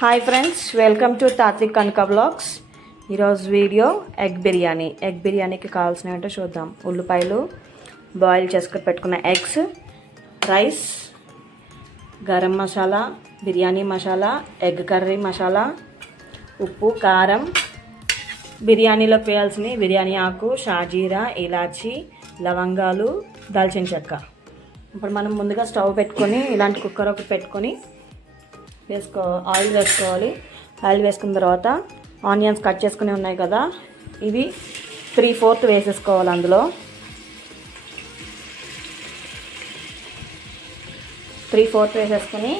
Hi friends, welcome to Tatvik Kanaka blogs. ఈరోజు video egg బిర్యానీకి కావాల్సినవి ఏంటో చూద్దాం. ఉల్లిపాయలు, బాయిల్ చేసుకొని పెట్టుకున్న eggs, rice, garam masala, biryani masala, egg curry masala, ఉప్పు, కారం, బిర్యానీలో వేయాల్సినవి బిర్యానీ ఆకు, షాజీరా, ఇలాచి, లవంగాలు, దాల్చిన చెక్క. ఇప్పుడు మనం ముందుగా స్టవ్ పెట్టుకొని ఇలాంటి కుక్కర్ ఒకటి పెట్టుకొని ఆయిల్ వేసుకోవాలి. ఆయిల్ వేసుకున్న తర్వాత ఆనియన్స్ కట్ చేసుకుని ఉన్నాయి కదా, ఇవి 3/4 వేసేసుకోవాలి. అందులో 3/4 వేసేసుకొని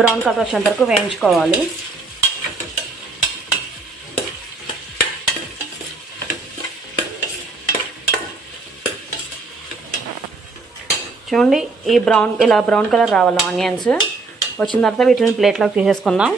బ్రౌన్ కలర్ వచ్చేంత వరకు వేయించుకోవాలి. చూడండి, ఇలా బ్రౌన్ కలర్ రావాలి ఆనియన్స్. వచ్చిన తర్వాత వీటిని ప్లేట్లోకి తీసేసుకుందాం.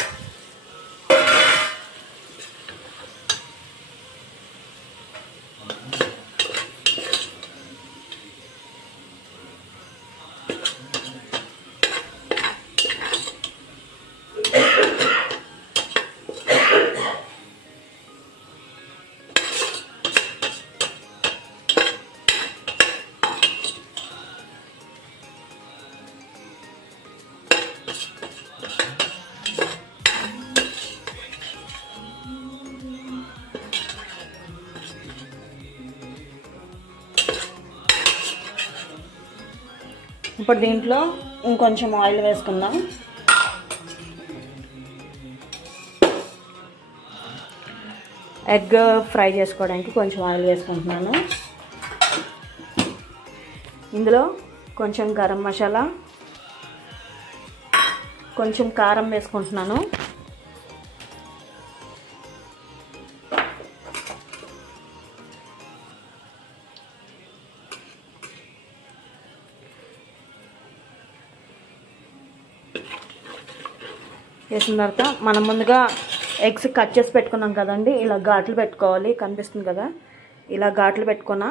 ఇప్పుడు దీంట్లో ఇంకొంచెం ఆయిల్ వేసుకుందాం. ఎగ్ ఫ్రై చేసుకోవడానికి కొంచెం ఆయిల్ వేసుకుంటున్నాను. ఇందులో కొంచెం గరం మసాలా, కొంచెం కారం వేసుకుంటున్నాను. వేసిన తర్వాత మనం ముందుగా ఎగ్స్ కట్ చేసి పెట్టుకున్నాం కదండి, ఇలా ఘాట్లు పెట్టుకోవాలి. కనిపిస్తుంది కదా, ఇలా ఘాట్లు పెట్టుకున్న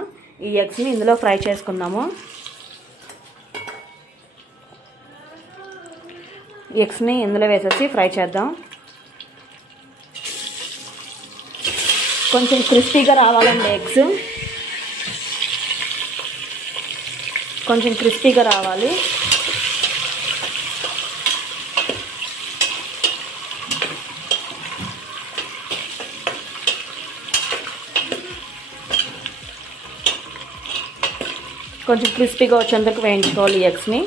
ఈ ఎగ్స్ని ఇందులో ఫ్రై చేసుకుందాము. ఎగ్స్ని ఇందులో వేసేసి ఫ్రై చేద్దాం. కొంచెం క్రిస్పీగా రావాలండి ఎగ్స్, కొంచెం క్రిస్పీగా రావాలి. కొంచెం క్రిస్పీగా వచ్చేందుకు వేయించుకోవాలి ఎగ్స్ని.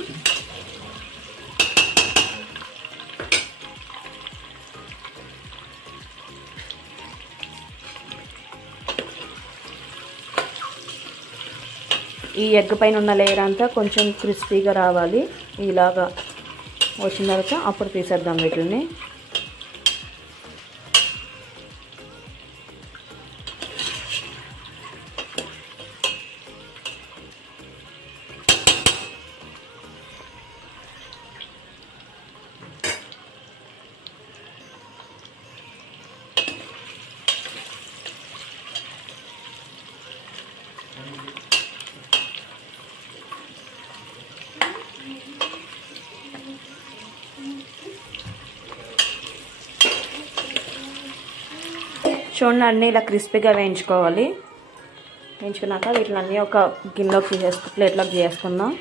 ఈ ఎగ్ పైన ఉన్న లేయర్ అంతా కొంచెం క్రిస్పీగా రావాలి. ఇలాగా వచ్చిన తర్వాత అప్పుడు తీసేద్దాం వీటిని. చూడండి, అన్నీ ఇలా క్రిస్పీగా వేయించుకోవాలి. వేయించుకున్నాక వీటిని అన్నీ ఒక గిన్నెలోకి ప్లేట్లోకి చేసుకుందాం.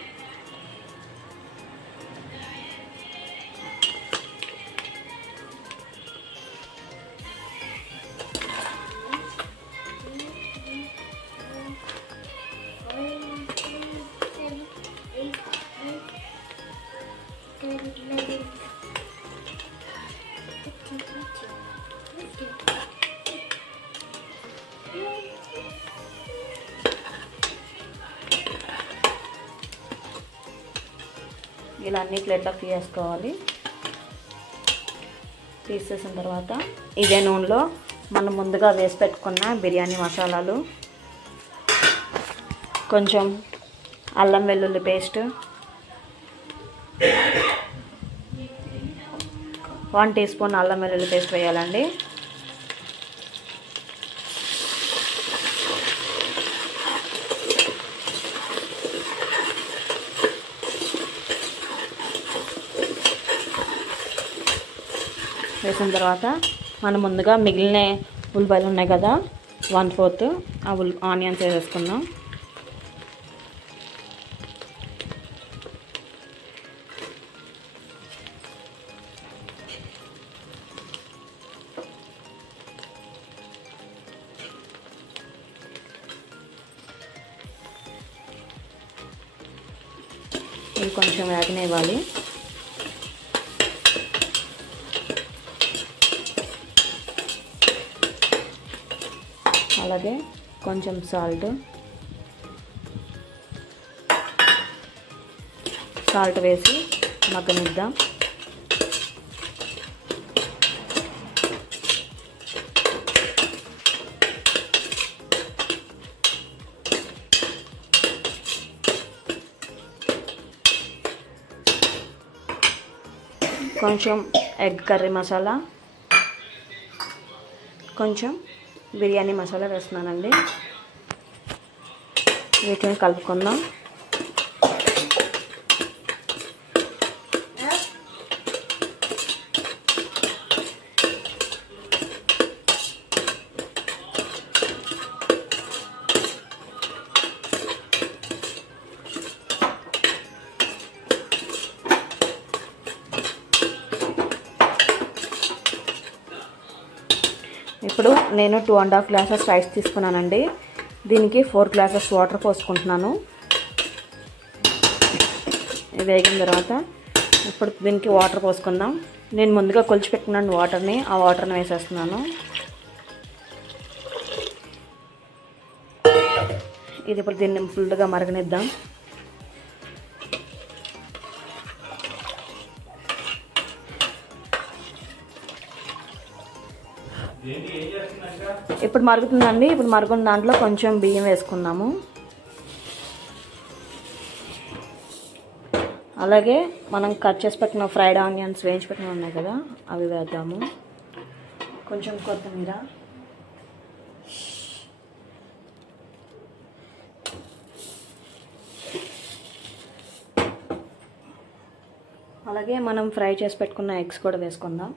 ఇలా అన్ని ప్లేట్లోకి తీసుకోవాలి. తీసేసిన తర్వాత ఇదే నూనెలో మనం ముందుగా వేసి పెట్టుకున్న బిర్యానీ మసాలాలు, కొంచెం అల్లం వెల్లుల్లి పేస్ట్, 1 టీ స్పూన్ అల్లం వెల్లుల్లి పేస్ట్ వేయాలండి. వేసిన తర్వాత మనం ముందుగా మిగిలిన ఉల్లిపాయలు ఉన్నాయి కదా 1/4 ఆ ఆనియన్స్ వేసేసుకుందాం. ఇవి కొంచెం వేగనివ్వాలి. అలాగే కొంచెం సాల్ట్ వేసి మగ్గనిద్దాం. కొంచెం ఎగ్ కర్రీ మసాలా, కొంచెం బిర్యానీ మసాలా వేస్తున్నానండి. వీటిని కలుపుకుందాం. ఇప్పుడు నేను 2.5 గ్లాసెస్ రైస్ తీసుకున్నానండి. దీనికి 4 గ్లాసెస్ వాటర్ పోసుకుంటున్నాను. ఇది వేగిన తర్వాత ఇప్పుడు దీనికి వాటర్ పోసుకుందాం. నేను ముందుగా కొలిచి పెట్టుకున్నాను వాటర్ని, ఆ వాటర్ని వేసేస్తున్నాను. ఇది ఇప్పుడు దీన్ని ఫుల్గా మరగనిద్దాం. ఇప్పుడు మరుగుతుందండి. ఇప్పుడు మరుగున్న దాంట్లో కొంచెం బియ్యం వేసుకుందాము. అలాగే మనం కట్ చేసి పెట్టిన ఫ్రైడ్ ఆనియన్స్ వేయించి పెట్టిన ఉన్నాయి కదా, అవి వేద్దాము. కొంచెం కొత్తిమీర, అలాగే మనం ఫ్రై చేసి పెట్టుకున్న ఎగ్స్ కూడా వేసుకుందాం.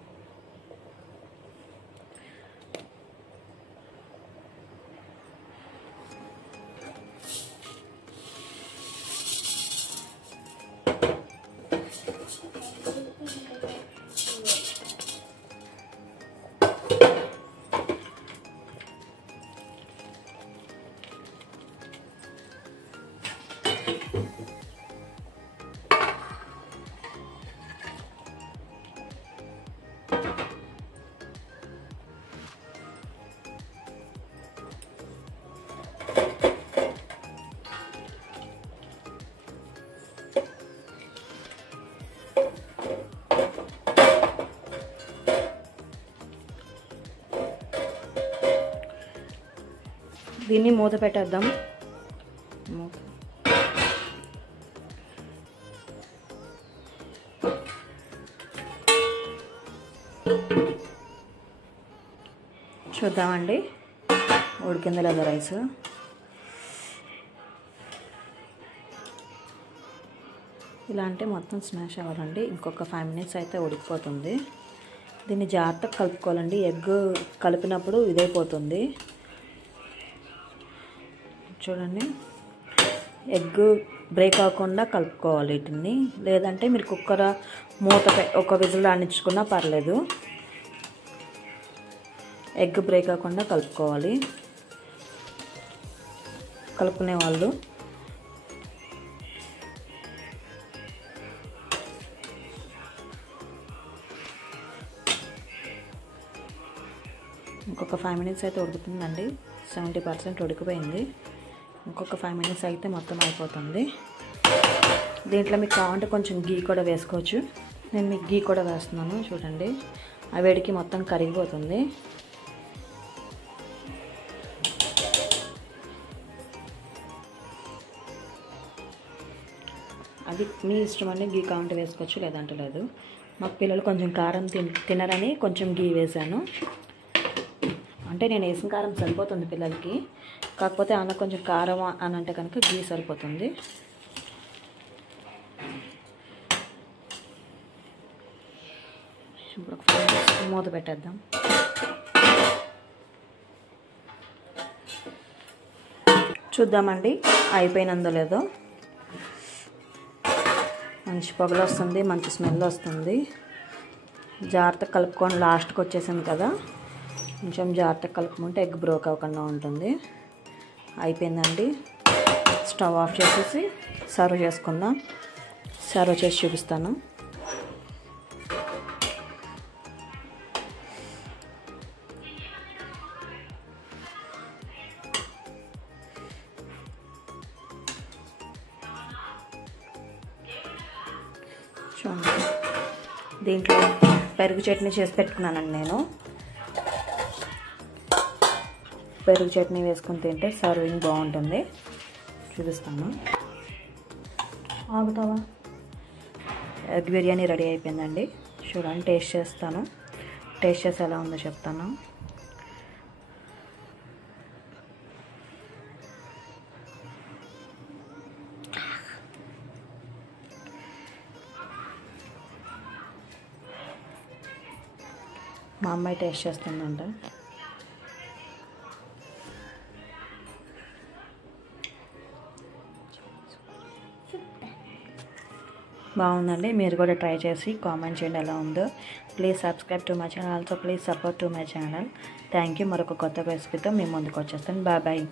దీన్ని మూత పెట్టేద్దాం. చూద్దామండి ఉడికిందో లేదో రైస్. ఇలా అంటే మొత్తం స్మాష్ అవ్వాలండి. ఇంకొక 5 మినిట్స్ అయితే ఉడికిపోతుంది. దీన్ని జాగ్రత్తగా కలుపుకోవాలండి. ఎగ్ కలిపినప్పుడు ఇదైపోతుంది. చూడండి, ఎగ్ బ్రేక్ అవ్వకుండా కలుపుకోవాలి వీటిని. లేదంటే మీరు కుక్కర్ మూత ఒక విజిల్ రానిచ్చుకున్నా పర్లేదు. ఎగ్ బ్రేక్ అవ్వకుండా కలుపుకోవాలి కలుపుకునే వాళ్ళు. ఇంకొక 5 మినిట్స్ అయితే ఉడుకుతుందండి. 70% ఉడికిపోయింది. ఇంకొక 5 మినిట్స్ అయితే మొత్తం అయిపోతుంది. దీంట్లో మీకు కావాలంటే కొంచెం గీ కూడా వేసుకోవచ్చు. నేను మీకు గీ కూడా వేస్తున్నాను. చూడండి, ఆ వేడికి మొత్తం కరిగిపోతుంది. అది మీ ఇష్టం అండి. గీ కావాలంటే వేసుకోవచ్చు, లేదంటే లేదు. మాకు పిల్లలు కొంచెం కారం తినరని కొంచెం గీ వేసాను. అంటే నేను వేసిన కారం సరిపోతుంది పిల్లలకి. కాకపోతే అన్న కొంచెం కారం అని అంటే కనుక గీ సరిపోతుంది. ఇప్పుడు ఒక మూత పెట్టేద్దాం. చూద్దామండి అయిపోయినందో లేదో. మంచి పొగలు వస్తుంది, మంచి స్మెల్ వస్తుంది. జాగ్రత్తగా కలుపుకొని లాస్ట్కి వచ్చేసాను కదా, కొంచెం జాగ్రత్తగా కలుపుకుంటే ఎగ్ బ్రోక్ అవ్వకుండా ఉంటుంది. అయిపోయిందండి. స్టవ్ ఆఫ్ చేసేసి సర్వ్ చేసుకుందాం. సర్వ్ చేసి చూపిస్తాను. చూడండి, దీంట్లో పెరుగు చట్నీ చేసి పెట్టుకున్నానండి నేను. పెరుగు చట్నీ వేసుకుని తింటే సర్వింగ్ బాగుంటుంది. చూపిస్తాను. ఆగుతావా? ఎగ్ బిర్యానీ రెడీ అయిపోయిందండి. చూడండి, టేస్ట్ చేస్తాను. టేస్ట్ చేసి ఎలా ఉందో చెప్తాను. మా అమ్మాయి టేస్ట్ చేస్తుందంట. బాగుందండి. మీరు కూడా ట్రై చేసి కామెంట్ చేయండి ఎలా ఉందో. Please subscribe to my channel. Also please support to my channel. Thank you. మరొక కొత్త రెసిపీతో మేము ముందుకు వచ్చేస్తాను. Bye bye.